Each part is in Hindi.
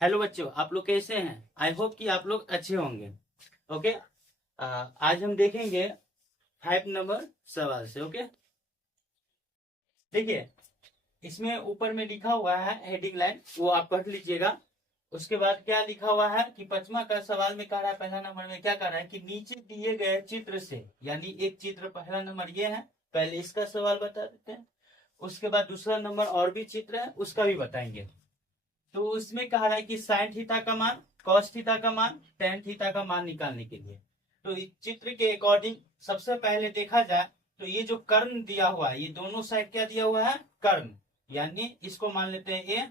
हेलो बच्चों, आप लोग कैसे हैं? आई होप कि आप लोग अच्छे होंगे। ओके। आज हम देखेंगे 5 नंबर सवाल से। ओके, देखिए इसमें ऊपर में लिखा हुआ है हेडिंग लाइन, वो आप पढ़ लीजिएगा। उसके बाद क्या लिखा हुआ है कि 5वां का सवाल में कह रहा है, पहला नंबर में क्या कह रहा है कि नीचे दिए गए चित्र से, यानी एक चित्र पहला नंबर ये है, पहले इसका सवाल बता देते हैं। उसके बाद दूसरा नंबर और भी चित्र है, उसका भी बताएंगे। तो उसमें कहा रहा है कि साइन थीटा का मान, कॉस थीटा का मान, टेन थीटा का मान निकालने के लिए। तो इस चित्र के अकॉर्डिंग सबसे पहले देखा जाए तो ये जो कर्ण दिया हुआ है, ये दोनों साइड क्या दिया हुआ है? कर्ण। यानी इसको मान लेते हैं ए।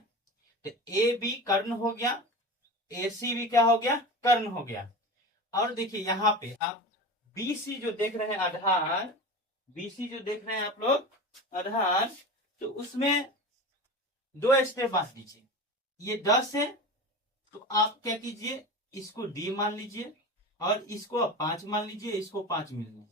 तो ए बी कर्ण हो गया, ए सी भी क्या हो गया? कर्ण हो गया। और देखिए यहाँ पे आप बी सी जो देख रहे हैं आधार, बी सी जो देख रहे हैं आप लोग आधार, तो उसमें दो स्टेप बांट दीजिए। ये 10 है, तो आप क्या कीजिए, इसको डी मान लीजिए और इसको आप 5 मान लीजिए, इसको 5 मान लीजिए।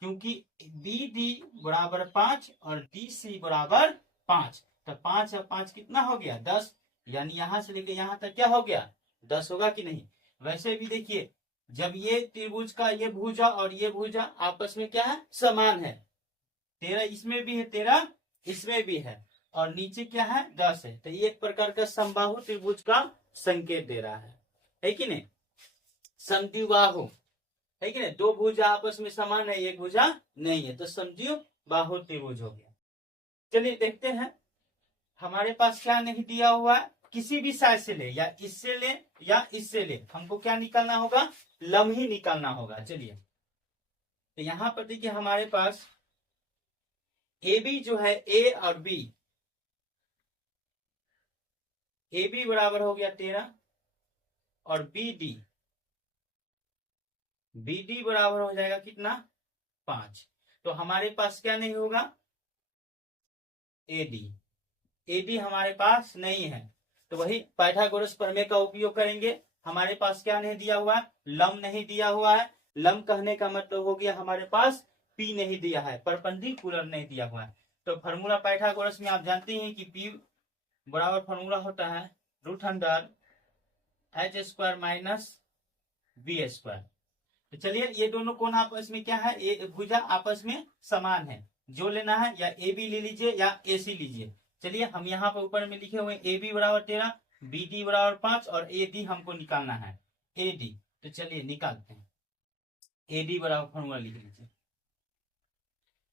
क्योंकि बी डी बराबर 5 और डी सी बराबर 5, तो 5 और 5 कितना हो गया? 10। यानी यहां से लेके यहां तक क्या हो गया? 10 होगा कि नहीं? वैसे भी देखिए, जब ये त्रिभुज का ये भुजा और ये भुजा आपस में क्या है? समान है। 13 इसमें भी है, 13 इसमें भी है, और नीचे क्या है? 10 है। तो ये एक प्रकार का समबाहु त्रिभुज का संकेत दे रहा है कि नहीं? समद्विबाहु है कि नहीं? दो भुजा आपस में समान है, एक भुजा नहीं है, तो समद्विबाहु त्रिभुज हो गया। चलिए देखते हैं, हमारे पास क्या नहीं दिया हुआ है। किसी भी साइड से ले, या इससे ले या इससे ले, हमको क्या निकालना होगा? लम्ब ही निकालना होगा। चलिए, तो यहां पर देखिए हमारे पास ए बी जो है, ए और बी, ए बी बराबर हो गया 13 और बी डी बराबर हो जाएगा कितना? 5। तो हमारे पास क्या नहीं होगा? एडी। एडी हमारे पास नहीं है, तो वही पाइथागोरस प्रमेय का उपयोग करेंगे। हमारे पास क्या नहीं दिया हुआ है? लंब नहीं दिया हुआ है। लंब कहने का मतलब हो गया हमारे पास पी नहीं दिया है, परपेंडिकुलर नहीं दिया हुआ है। तो फॉर्मूला पाइथागोरस में आप जानते हैं कि पी बराबर फॉर्मूला होता है √under h square minus b square. तो चलिए, ये दोनों कोण आपस में क्या है? ये भुजा आपस में समान है। जो लेना है, या ए बी ले लीजिए या ए सी लीजिए। चलिए, हम यहाँ पर ऊपर में लिखे हुए ए बी बराबर 13, बी डी बराबर 5 और ए डी हमको निकालना है, ए डी। तो चलिए निकालते हैं। ए डी बराबर फॉर्मूला लिख लीजिए।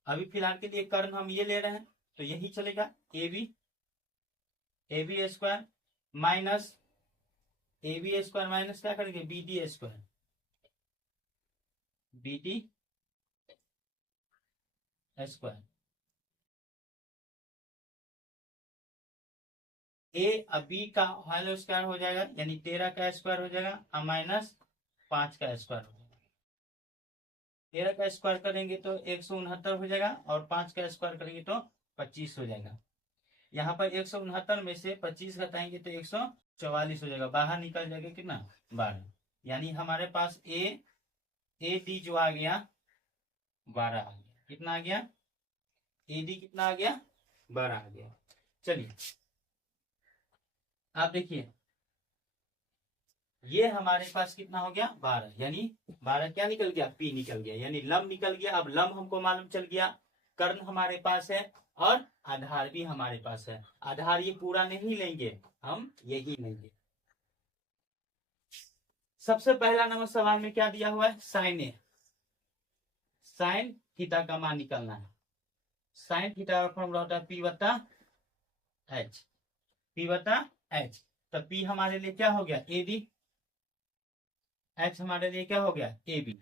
अभी फिलहाल के लिए कर्ण हम ये ले रहे हैं, तो यही चलेगा। ए बी स्क्वायर माइनस क्या करेंगे? B D square, B D square. A और बी का होल स्क्वायर हो जाएगा, यानी 13 का स्क्वायर हो जाएगा और माइनस 5 का स्क्वायर हो जाएगा। 13 का स्क्वायर करेंगे तो 169 हो जाएगा, और 5 का स्क्वायर करेंगे तो 25 हो जाएगा। यहाँ पर 169 में से 25 घटाएंगे तो 144 हो जाएगा। बाहर निकल जाएगा कितना? 12। यानी हमारे पास ए डी जो आ गया 12 आ गया। कितना आ गया? ए डी कितना आ गया? 12 आ गया। चलिए, आप देखिए, ये हमारे पास कितना हो गया? 12। यानी 12 क्या निकल गया? पी निकल गया, यानी लंब निकल गया। अब लंब हमको मालूम चल गया, कर्ण हमारे पास है और आधार भी हमारे पास है। आधार ये पूरा नहीं लेंगे, हम यही लेंगे। सबसे पहला नंबर सवाल में क्या दिया हुआ है? साइन थीटा का मान निकालना है। साइन थीटा का फॉर्मूला होता है पी बता एच। पी बता एच। तो पी हमारे लिए क्या हो गया? A D. एच हमारे लिए क्या हो गया? A B.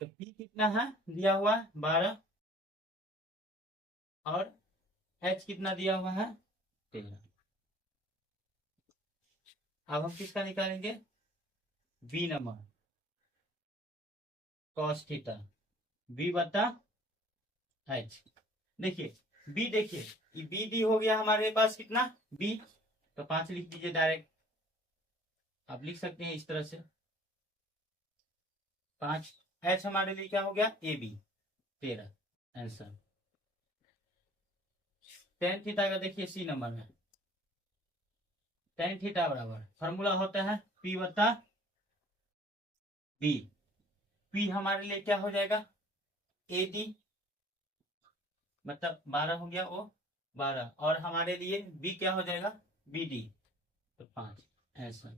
तो पी कितना है दिया हुआ? 12। और एच कितना दिया हुआ है? 13। अब हम किसका निकालेंगे? B number, cos theta, B बता एच। देखिए बी, देखिए ये बी डी हो गया हमारे पास कितना? बी। तो 5 लिख दीजिए डायरेक्ट। आप लिख सकते हैं इस तरह से 5। एच हमारे लिए क्या हो गया? A B, 13 answer. Tan theta का देखिए सी नंबर में टेन थीटा बराबर फॉर्मूला होता है पी बटा बी। पी हमारे लिए क्या हो जाएगा ए डी, मतलब 12 हो गया वो 12, और हमारे लिए बी क्या हो जाएगा बी डी, तो 5 ऐसा,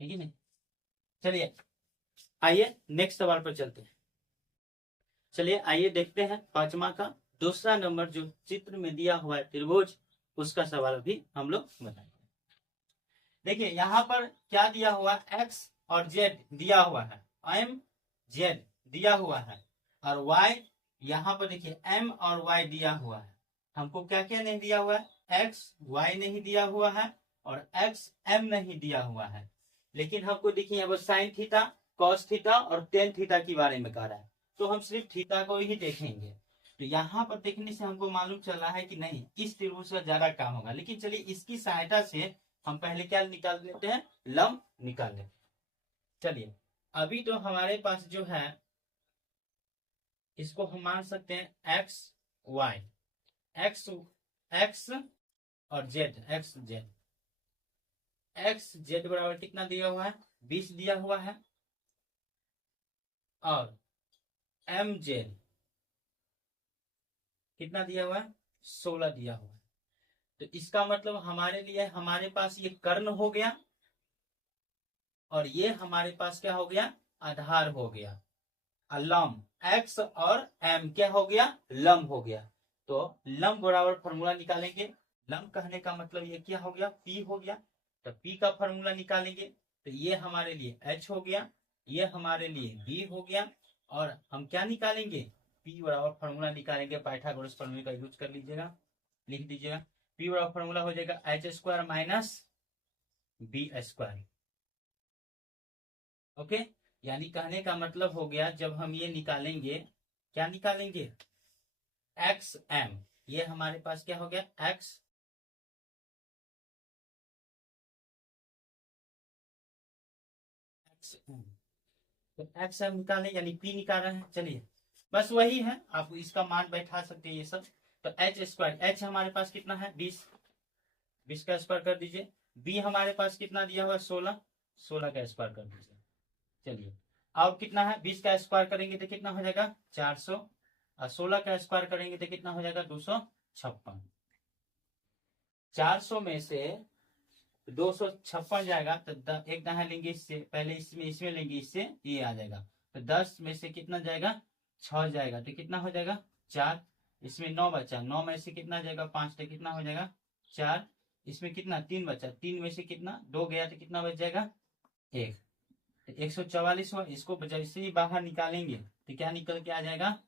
ठीक है नहीं। चलिए आइए नेक्स्ट सवाल पर चलते हैं। चलिए आइए देखते हैं पांचवा का दूसरा नंबर जो चित्र में दिया हुआ है त्रिभुज, उसका सवाल भी हम लोग बताएंगे। देखिए यहाँ पर क्या दिया हुआ है, एक्स और जेड दिया हुआ है, एम जेड दिया हुआ है, और वाई यहाँ पर देखिए एम और वाई दिया हुआ है। हमको क्या क्या नहीं दिया हुआ है, एक्स वाई नहीं दिया हुआ है और एक्स एम नहीं दिया हुआ है, लेकिन हमको देखिए यहाँ पर साइन थीटा कॉस थीटा और टेन थीटा के बारे में कह रहा है, तो हम सिर्फ थीटा को ही देखेंगे। तो यहाँ पर देखने से हमको मालूम चल रहा है कि नहीं इस त्रिभुज का ज्यादा काम होगा, लेकिन चलिए इसकी सहायता से हम पहले क्या निकाल लेते हैं, लंब निकाल लेते हैं। चलिए अभी तो हमारे पास जो है इसको हम मान सकते हैं एक्स वाई, एक्स एक्स और Z, x Z, x Z बराबर कितना दिया हुआ है 20 दिया हुआ है, और एम जेड कितना दिया हुआ है 16 दिया हुआ है। तो इसका मतलब हमारे लिए हमारे पास ये कर्ण हो गया और ये हमारे पास क्या हो गया आधार हो गया, लंब एक्स और एम क्या हो गया लंब हो गया। तो लंब बराबर फॉर्मूला निकालेंगे, लंब कहने का मतलब ये क्या हो गया पी हो गया, तो पी का फॉर्मूला निकालेंगे तो ये हमारे लिए एच हो गया, ये हमारे लिए बी हो गया, और हम क्या निकालेंगे पी बराबर फॉर्मूला निकालेंगे, पाइथागोरस फॉर्मूले का यूज कर लीजिएगा, लिख दीजिएगा पी बराबर फॉर्मूला हो जाएगा h square minus b square. Okay, यानी कहने का मतलब हो गया जब हम ये निकालेंगे, क्या निकालेंगे एक्स एम, ये हमारे पास क्या हो गया एक्स एम, तो एक्स एम निकालें यानी पी निकाल रहे हैं। चलिए बस वही है, आप इसका मान बैठा सकते हैं ये सब। तो एच स्क्वायर, एच हमारे पास कितना है 20, 20 का स्क्वायर कर दीजिए, बी हमारे पास कितना दिया हुआ है 16, 16 का स्क्वायर कर दीजिए। चलिए अब कितना है 20 का स्क्वायर करेंगे तो कितना हो जाएगा 400, और 16 का स्क्वायर करेंगे तो कितना हो जाएगा 256। 400 में से 256 जाएगा तो एक दाना लेंगे इससे, पहले इसमें लेंगे इससे, ये आ जाएगा, तो 10 में से कितना जाएगा 6 जाएगा, तो कितना हो जाएगा 4, इसमें 9 बचा, 9 में से कितना जाएगा 5, तो कितना हो जाएगा 4, इसमें कितना 3 बचा, 3 में से कितना 2 गया तो कितना बच जाएगा 1, 144 हुआ। इसको जैसे ही बाहर निकालेंगे तो क्या निकल के आ जाएगा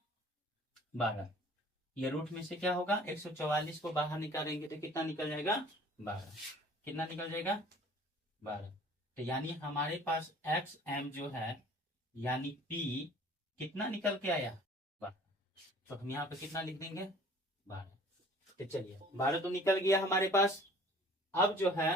12, ये रूट में से क्या होगा 144 को बाहर निकालेंगे तो कितना निकल जाएगा 12, कितना निकल जाएगा 12। तो यानी हमारे पास एक्स एम जो है यानी पी कितना निकल के आया 12, तो हम यहाँ पे कितना लिख देंगे 12। तो चलिए 12 तो निकल गया हमारे पास। अब जो है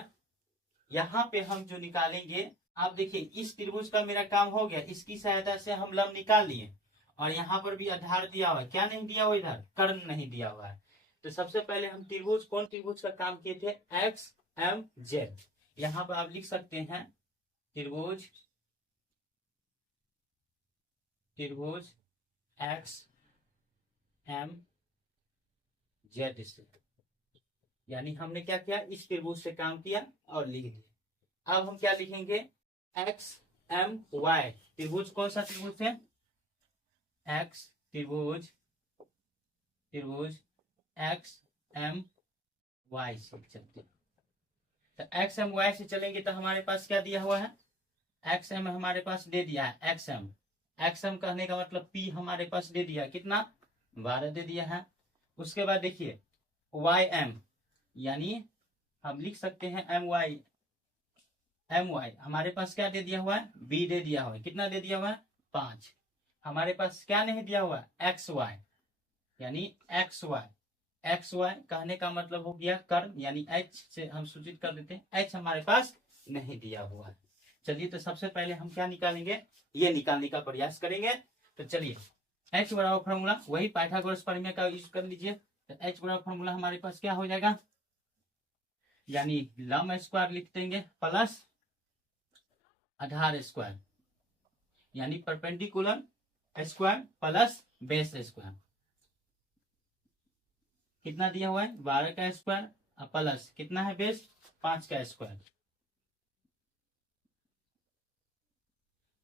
यहाँ पे हम जो निकालेंगे, आप देखिए इस त्रिभुज का मेरा काम हो गया, इसकी सहायता से हम लंब निकाल लिए, और यहाँ पर भी आधार दिया हुआ है, क्या नहीं दिया हुआ इधर कर्ण नहीं दिया हुआ है। तो सबसे पहले हम त्रिभुज, कौन त्रिभुज का काम किए थे एक्स एम जेड, यहाँ पर आप लिख सकते हैं त्रिभुज, त्रिभुज एक्स एम जेड से, यानी हमने क्या किया इस त्रिभुज से काम किया और लिख दिया। अब हम क्या लिखेंगे एक्स एम वाई, त्रिभुज कौन सा त्रिभुज है एक्स त्रिभुज, त्रिभुज एक्स एम वाई से चलते हैं। तो एक्स एम वाई से चलेंगे तो हमारे पास क्या दिया हुआ है एक्स एम हमारे पास दे दिया है, एक्स एम, एक्स एम कहने का मतलब पी हमारे पास दे दिया कितना 12 दे दिया है। उसके बाद देखिए वाई एम, यानी हम लिख सकते हैं एम वाई, एम वाई हमारे पास क्या दे दिया हुआ है बी दे दिया हुआ है, कितना दे दिया हुआ है 5। हमारे पास क्या नहीं दिया हुआ एक्स वाई, यानी एक्स वाई, एक्स वाई कहने का मतलब हो गया कर्ण, यानी एच से हम सूचित कर देते हैं, एच हमारे पास नहीं दिया हुआ है। चलिए तो सबसे पहले हम क्या निकालेंगे, ये निकालने का प्रयास करेंगे। तो चलिए एच बराबर फॉर्मूला वही पाइथागोरस प्रमेय का यूज कर लीजिए, तो h बराबर फॉर्मूला हमारे पास क्या हो जाएगा, यानी लंब स्क्वायर लिख देंगे प्लस आधार स्क्वायर, यानी perpendicular square plus base square. कितना दिया हुआ है 12 का स्क्वायर प्लस कितना है बेस 5 का स्क्वायर।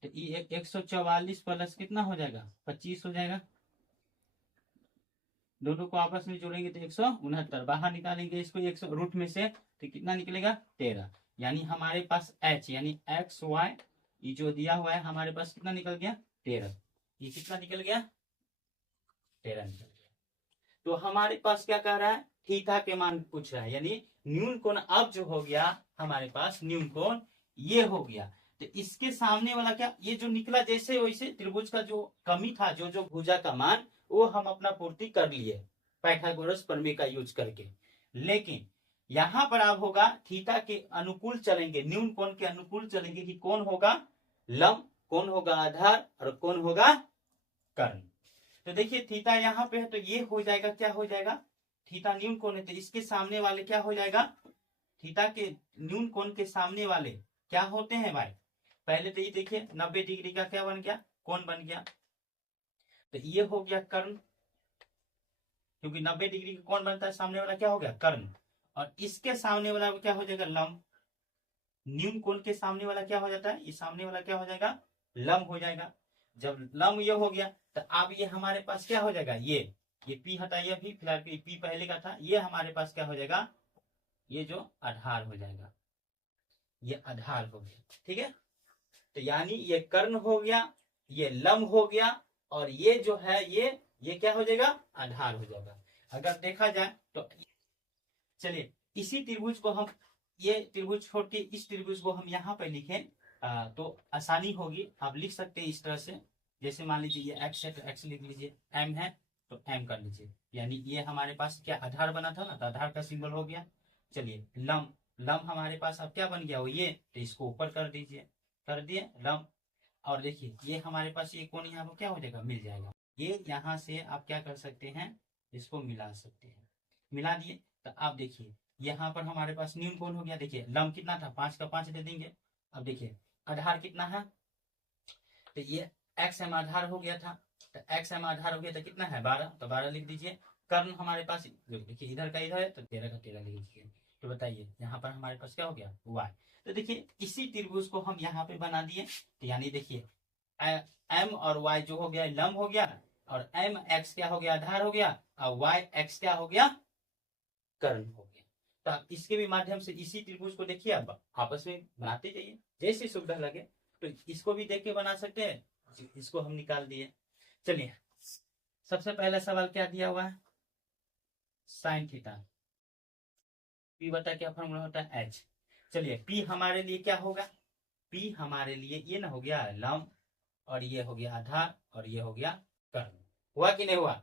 तो ये 144 प्लस कितना हो जाएगा 25 हो जाएगा। दोनों को आपस में जोड़ेंगे तो 169, बाहर निकालेंगे इसको 100 रूट में से तो कितना निकलेगा 13। यानी हमारे पास h यानी x y ये जो दिया हुआ है हमारे पास कितना निकल गया 13। ये कितना निकल गया 13 निकल गया। तो हमारे पास क्या कह रहा है थीटा के मान पूछ रहा है, यानी न्यून कोण अब जो हो गया हमारे पास न्यून कोण ये हो गया। तो इसके सामने वाला क्या ये जो निकला जैसे वैसे त्रिभुज का जो कमी था जो जो भुजा का मान वो हम अपना पूर्ति कर लिए पाइथागोरस प्रमेय का यूज करके। लेकिन यहाँ पर अब होगा थीटा के अनुकूल चलेंगे, न्यून कोण के अनुकूल चलेंगे कि कौन होगा लंब, कौन होगा आधार और कौन होगा कर्ण। तो देखिए थीटा यहाँ पे है तो ये हो जाएगा क्या हो जाएगा थीटा न्यून कोण है तो इसके सामने वाले क्या हो जाएगा थीटा के न्यून कोण के सामने वाले क्या होते हैं भाई। पहले तो ये देखिए 90 डिग्री का क्या बन गया कोण बन गया, तो ये हो गया कर्ण, क्योंकि 90 डिग्री का कोण बनता है सामने वाला क्या हो गया कर्ण। और इसके सामने वाला क्या हो जाएगा लंब, न्यून कोण के सामने वाला क्या हो जाता है ये सामने वाला क्या हो जाएगा लंब हो जाएगा। जब लंब ये हो गया तो अब ये हमारे पास क्या हो जाएगा ये पी हटाइए अभी फिलहाल पी पहले का था, ये हमारे पास क्या हो जाएगा ये जो आधार हो जाएगा, ये आधार हो गया। ठीक है, तो यानी ये कर्ण हो गया ये लंब हो गया और ये जो है ये क्या हो जाएगा आधार हो जाएगा। अगर देखा जाए तो चलिए इसी त्रिभुज को हम ये त्रिभुज छोड़ के इस त्रिभुज को हम यहाँ पे लिखें तो आसानी होगी। आप लिख सकते हैं इस तरह से, जैसे मान लीजिए ये x है तो x लिख लीजिए, m है तो m कर लीजिए, यानी ये हमारे पास क्या आधार बना था ना तो आधार का सिंबल हो गया। चलिए लंब हमारे पास अब क्या बन गया वो ये, तो इसको ऊपर कर दीजिए, कर दिए लंब। और देखिए ये हमारे पास ये कोण यहाँ पर क्या हो जाएगा मिल जाएगा, ये यहाँ से आप क्या कर सकते हैं इसको मिला सकते हैं, मिला दिए तो आप देखिए यहाँ पर हमारे पास न्यून कोण हो गया। देखिए लंब कितना था 5 का 5 दे देंगे। अब देखिए आधार कितना है तो ये एक्स एम आधार हो गया था, तो एक्स एम आधार हो गया तो कितना है 12, तो 12 लिख दीजिए। कर्ण हमारे पास देखिए इधर का इधर है तो 13 का 13 लिख दीजिए। तो बताइए यहाँ पर हमारे पास क्या हो गया y। तो देखिए इसी त्रिभुज को हम यहाँ पे बना दिए, तो यानी देखिए m और y जो हो गया लंब हो गया और m x क्या हो गया आधार हो गया और y x क्या हो गया कर्ण हो गया। तो आप इसके भी माध्यम से इसी त्रिभुज को देखिए आप आपस में बनाते जाइए जैसी सुविधा लगे, तो इसको भी देख के बना सकते हैं, इसको हम निकाल दिए। चलिए सबसे पहला सवाल क्या दिया हुआ है साइन थीटा, पी बता क्या फॉर्मूला होता है एच। चलिए पी हमारे लिए क्या होगा, पी हमारे लिए ये ना हो गया लंब और ये हो गया आधार और ये हो गया कर्ण, हुआ कि नहीं हुआ।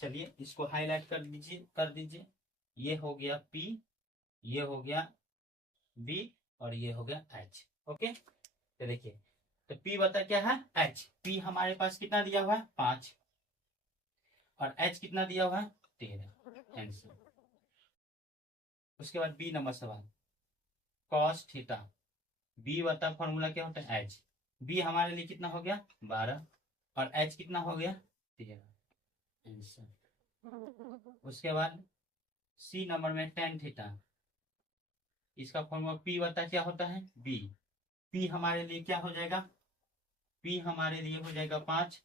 चलिए इसको हाईलाइट कर दीजिए, ये हो गया पी, ये हो गया बी और ये हो गया एच। ओके तो देखिए तो P बता क्या है H, P हमारे पास कितना दिया हुआ है 5 और H कितना दिया हुआ है 13 आंसर। उसके बाद B नंबर सवाल cos थीटा, B बता फॉर्मूला क्या होता है H, B हमारे लिए कितना हो गया 12 और H कितना हो गया 13 आंसर। उसके बाद C नंबर में tan थीटा, इसका फॉर्मूला P बता क्या होता है B, P हमारे लिए क्या हो जाएगा P हमारे लिए हो जाएगा 5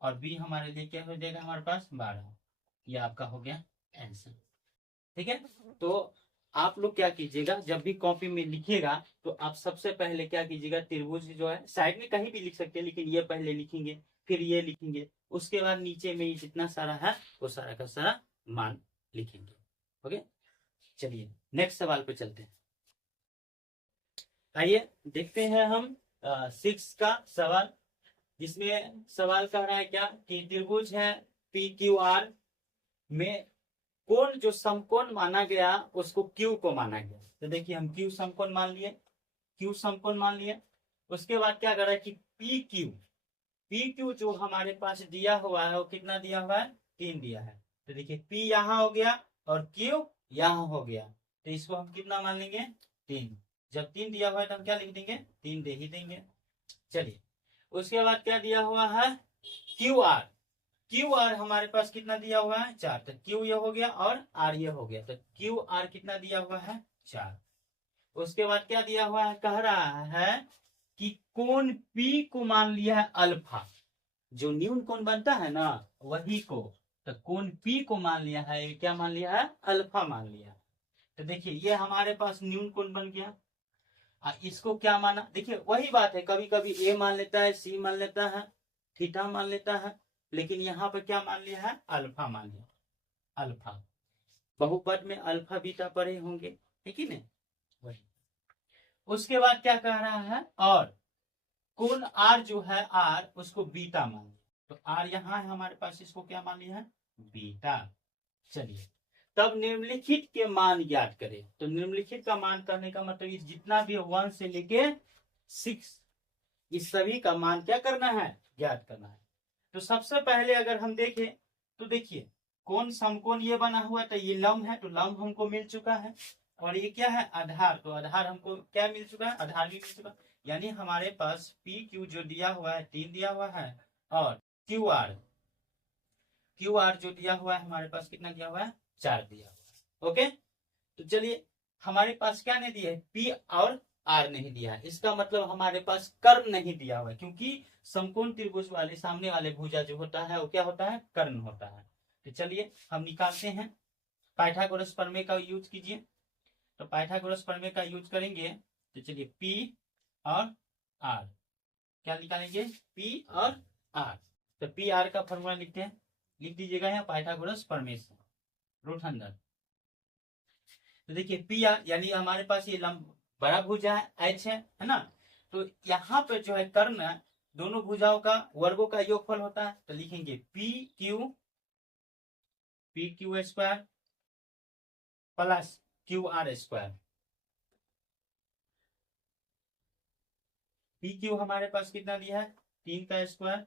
और B हमारे लिए क्या हो जाएगा हमारे पास 12, ये आपका हो गया आंसर। ठीक है, तो आप लोग क्या कीजिएगा जब भी कॉपी में लिखिएगा तो आप सबसे पहले क्या कीजिएगा त्रिभुज जो है साइड में कहीं भी लिख सकते हैं लेकिन ये पहले लिखेंगे फिर ये लिखेंगे, उसके बाद नीचे में जितना सारा है वो सारा का सारा मान लिखेंगे। ओके चलिए नेक्स्ट सवाल पे चलते हैं। आइए देखते हैं हम 6 का सवाल, जिसमें सवाल कह रहा है क्या कि त्रिभुज है पी क्यू आर में कोण जो समकोण माना गया उसको क्यू को माना गया। तो देखिए हम क्यू समकोण मान लिए, उसके बाद क्या कर रहा है कि पी क्यू जो हमारे पास दिया हुआ है वो कितना दिया हुआ है 3 दिया है, तो देखिए P यहाँ हो गया और Q यहाँ हो गया, तो इसको हम कितना मान लेंगे 3। जब 3 दिया हुआ है तो हम क्या लिख देंगे 3 दे ही देंगे। चलिए उसके बाद क्या दिया हुआ है QR। QR हमारे पास कितना दिया हुआ है 4, तो Q ये हो गया और R ये हो गया, तो QR कितना दिया हुआ है 4। उसके बाद क्या दिया हुआ है, कह रहा है कि कोण P को मान लिया है अल्फा, जो न्यून कोण बनता है ना वही को, तो कोण P को मान लिया है, क्या मान लिया है अल्फा मान लिया। तो देखिए ये हमारे पास न्यून कोण बन गया। इसको क्या माना, देखिए वही बात है, कभी कभी ए मान लेता है, सी मान लेता है, थीटा मान लेता है, लेकिन यहाँ पर क्या मान लिया है अल्फा मान लिया। अल्फा बहुपद में अल्फा बीटा पढ़े होंगे, ठीक है ना वही। उसके बाद क्या कह रहा है, और कोण आर जो है आर उसको बीटा मान लिया, तो आर यहाँ है हमारे पास, इसको क्या मान लिया है बीटा। चलिए तब निम्नलिखित के मान ज्ञात करें, तो निम्नलिखित का मान करने का मतलब जितना भी 1 से लेके 6 इस सभी का मान क्या करना है ज्ञात करना है। तो सबसे पहले अगर हम देखें तो देखिए कोण समकोण ये बना हुआ है, तो ये लंब है, तो लंब हमको मिल चुका है, और ये क्या है आधार, तो आधार हमको क्या मिल चुका है आधार भी मिल चुका है। यानी हमारे पास पी क्यू जो दिया हुआ है 3 दिया हुआ है, और क्यू आर जो दिया हुआ है हमारे पास कितना दिया हुआ है 4 दिया हुआ है। ओके, तो चलिए हमारे पास क्या नहीं दिया है पी और आर नहीं दिया है, इसका मतलब हमारे पास कर्ण नहीं दिया हुआ है, क्योंकि समकोण त्रिभुज वाले सामने वाले भुजा जो होता है वो क्या होता है कर्ण होता है। तो चलिए हम निकालते हैं, पाइथागोरस प्रमेय का यूज कीजिए। तो पाइथागोरस प्रमेय का यूज करेंगे, तो चलिए P और R क्या निकालेंगे P और R। तो P R का फॉर्मूला लिखते हैं, लिख दीजिएगा यहाँ पाइथागोरस प्रमेय से रूट अंडर। तो देखिए P R यानी हमारे पास ये लंब बड़ा भुजा है H है ना, तो यहाँ पे जो है कर्ण दोनों भुजाओं का वर्गों का योगफल होता है, तो लिखेंगे P Q square plus Q R square. P Q हमारे पास कितना दिया है 3 का स्क्वायर,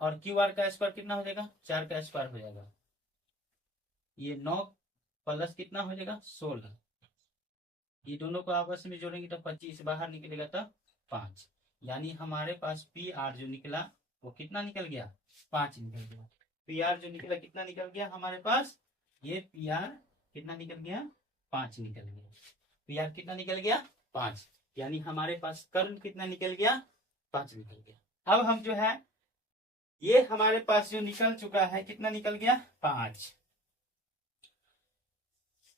और क्यू आर का स्क्वायर कितना हो जाएगा 4 का स्क्वायर हो जाएगा, ये 9 प्लस कितना हो जाएगा 16, ये दोनों को आपस में जोड़ेंगे तो 25 बाहर निकलेगा तो 5, यानी हमारे पास पी आर जो निकला वो कितना निकल गया 5 निकल गया। पी आर जो निकला कितना निकल गया हमारे पास, ये पी आर कितना निकल गया 5 निकल गया। पी आर कितना निकल गया 5, यानी हमारे पास कर्ण कितना निकल गया 5 निकल गया। अब हम जो है ये हमारे पास जो निकल चुका है कितना निकल गया 5,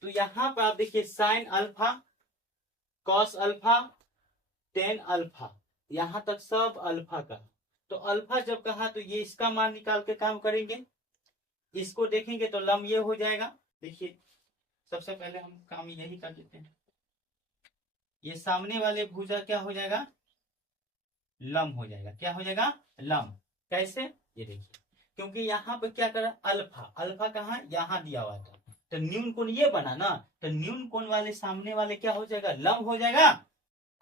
तो यहां पर आप देखिए sine alpha cos alpha tan alpha, यहां तक सब अल्फा का, तो अल्फा जब कहा तो ये इसका मान निकाल के काम करेंगे, इसको देखेंगे तो लंब ये हो जाएगा। देखिए सबसे पहले हम काम यही कर देते हैं, ये सामने वाले भुजा क्या हो जाएगा लंब हो जाएगा, क्या हो जाएगा लंब। कैसे, ये देखिए क्योंकि यहाँ पे क्या करा अल्फा, अल्फा कहाँ यहाँ दिया हुआ था, तो न्यून कोण ये बना ना, तो न्यून कोण वाले सामने वाले क्या हो जाएगा लंब हो जाएगा,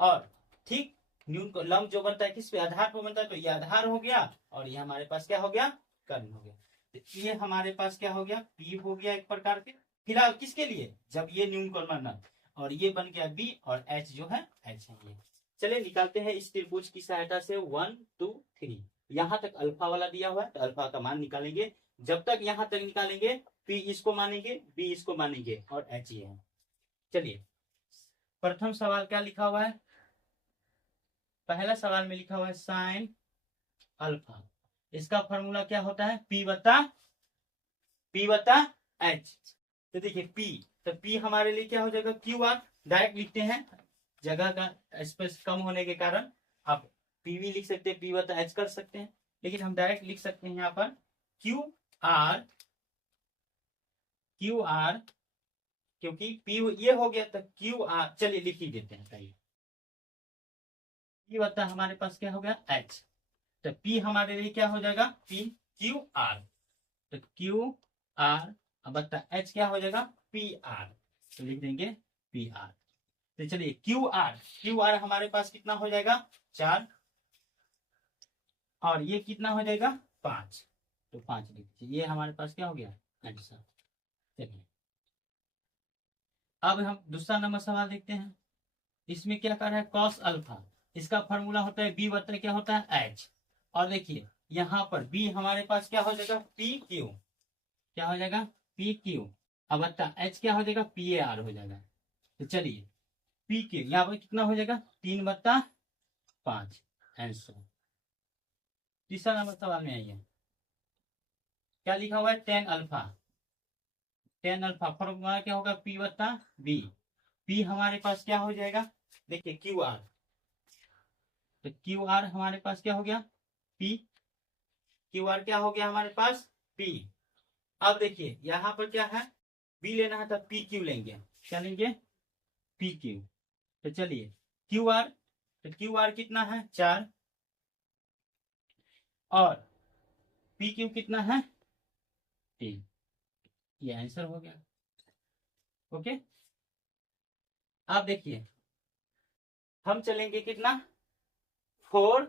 और ठीक न्यून को लंब जो बनता है किस पे आधार पर बनता है, तो ये आधार हो गया, और ये हमारे पास क्या हो गया कर्ण हो गया। तो ये हमारे पास क्या हो गया पी हो गया एक प्रकार के, फिलहाल किसके लिए जब ये न्यून कोण बनना, और ये बन गया बी, और एच जो है एच है ये। चलिए निकालते हैं इस त्रिभुज की सहायता से 1 2 3, यहां तक अल्फा वाला दिया हुआ है तो अल्फा का मान निकालेंगे, जब तक यहां तक निकालेंगे पी इसको मानेंगे बी इसको मानेंगे और एच ये है। चलिए प्रथम सवाल क्या लिखा हुआ है, पहला सवाल में लिखा हुआ है साइन अल्फा, इसका फॉर्मूला क्या होता है पी बता एच। तो देखिए पी, तो पी हमारे लिए क्या हो जाएगा क्यू आर, डायरेक्ट लिखते हैं, जगह का स्पेस कम होने के कारण आप पी भी लिख सकते हैं पी बता एच कर सकते हैं, लेकिन हम डायरेक्ट लिख सकते हैं यहाँ पर क्यू आर, क्योंकि पी ये हो गया तो क्यू आर, चलिए लिख ही देते हैं पहले, पी बता हमारे पास क्या हो गया एच, तो पी हमारे लिए क्या हो जाएगा पी क्यू आर, तो क्यू आर बता एच क्या हो जाएगा पी आर, तो लिख देंगे पी आर। तो चलिए क्यू आर हमारे पास कितना हो जाएगा 4, और ये कितना हो जाएगा 5, तो 5 लिख दीजिए, ये हमारे पास क्या हो गया आंसर। चलिए अब हम दूसरा नंबर सवाल देखते हैं। इसमें क्या कर रहा है, कॉस अल्फा, इसका फॉर्मूला होता है बी बटा क्या होता है एच। और देखिए यहाँ पर बी हमारे पास क्या हो जाएगा पी क्यू, क्या हो जाएगा पी क्यू। अब बता एच क्या हो जाएगा पी ए आर हो जाएगा। तो चलिए पी क्यू यहाँ पर कितना हो जाएगा 3/5 आंसर। तीसरा नंबर सवाल में आइए, क्या लिखा हुआ है tan alpha. Tan alpha formula क्या होगा पी बटा बी। पी हमारे पास क्या हो जाएगा, देखिए क्यू आर, तो क्यू आर हमारे पास क्या हो गया पी, क्यू आर क्या हो गया हमारे पास पी। अब देखिए यहाँ पर क्या है बी लेना है तो पी क्यू लेंगे, क्या लेंगे पी क्यू। तो चलिए क्यू आर, तो क्यू आर कितना है 4 और पी क्यू कितना है 3, ये आंसर हो गया। ओके अब देखिए हम चलेंगे कितना 4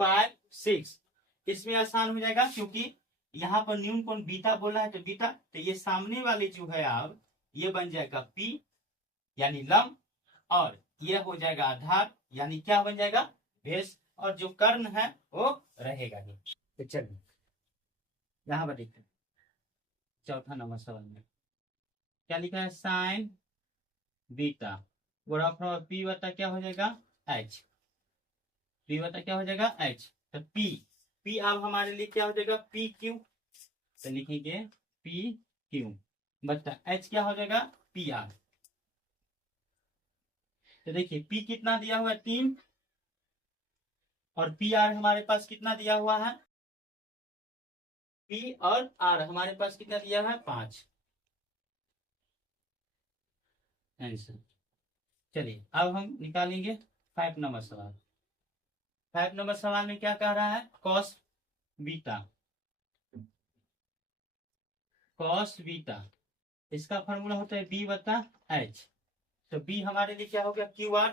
5 6, इसमें आसान हो जाएगा क्योंकि यहाँ पर न्यून कोण बीटा बोला है, तो बीटा तो ये सामने वाले जो है आप ये बन जाएगा पी यानी लंब, और ये हो जाएगा आधार यानी क्या बन जाएगा बेस, और जो कर्ण है वो रहेगा नहीं। तो चलिए यहाँ पर देखते हैं चौथा नंबर सवाल में क्या लिखा है साइन बीटा बराबर पी बटा क्या हो जाएगा एच, पी बटा क्या हो जाएगा एच। तो पी पी अब हमारे लिए क्या हो जाएगा पी क्यू, तो लिखेंगे पी क्यू बटा एच क्या हो जाएगा पी आर। तो देखिए पी कितना दिया हुआ है 3 और पी आर हमारे पास कितना दिया हुआ है, पी और आर हमारे पास कितना दिया हुआ है 5 आंसर। चलिए अब हम निकालेंगे 5 नंबर सवाल। 5 नंबर सवाल में क्या कह रहा है कॉस बीटा, कॉस बीटा इसका फॉर्मूला होता है बी बटा एच। तो बी हमारे लिए क्या हो गया क्यू आर,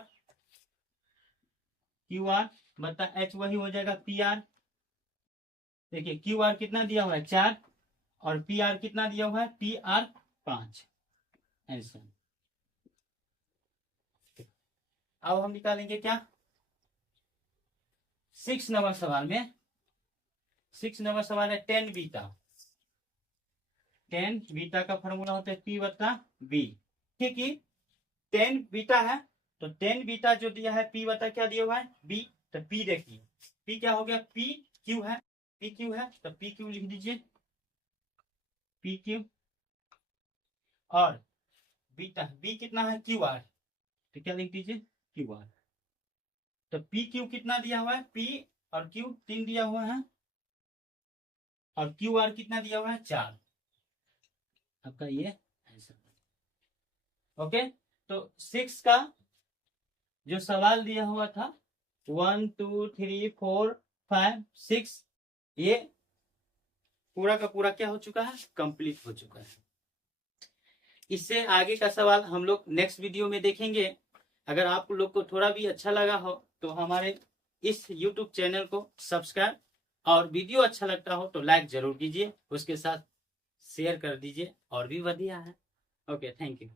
क्यू आर बटा एच वही हो जाएगा पी आर। देखिए क्यू आर कितना दिया हुआ है 4 और पी आर कितना दिया हुआ है पी आर 5 आंसर। अब हम निकालेंगे क्या 6 नंबर सवाल में। 6 नंबर सवाल है टेन बीटा, टेन बीटा का फॉर्मूला होता है पी बटा बी। ठीक है टेन बीटा है तो टेन बीटा जो दिया है पी बटा क्या दिया हुआ है बी, तो पी देखिए पी क्या हो गया पी क्यू है, पी क्यू है तो पी क्यू लिख दीजिए पी क्यू, और बीटा बी कितना है क्यू आर, तो क्या लिख दीजिए क्यू आर। तो पी क्यू कितना दिया हुआ है पी और क्यू 3 दिया हुआ है और क्यू आर कितना दिया हुआ है 4, आपका ये आंसर। ओके तो 6 का जो सवाल दिया हुआ था 1 2 3 4 5 6 ये पूरा का पूरा क्या हो चुका है कंप्लीट हो चुका है। इससे आगे का सवाल हम लोग नेक्स्ट वीडियो में देखेंगे। अगर आप लोग को थोड़ा भी अच्छा लगा हो तो हमारे इस YouTube चैनल को सब्सक्राइब और वीडियो अच्छा लगता हो तो लाइक जरूर कीजिए, उसके साथ शेयर कर दीजिए और भी बढ़िया है। Okay thank you.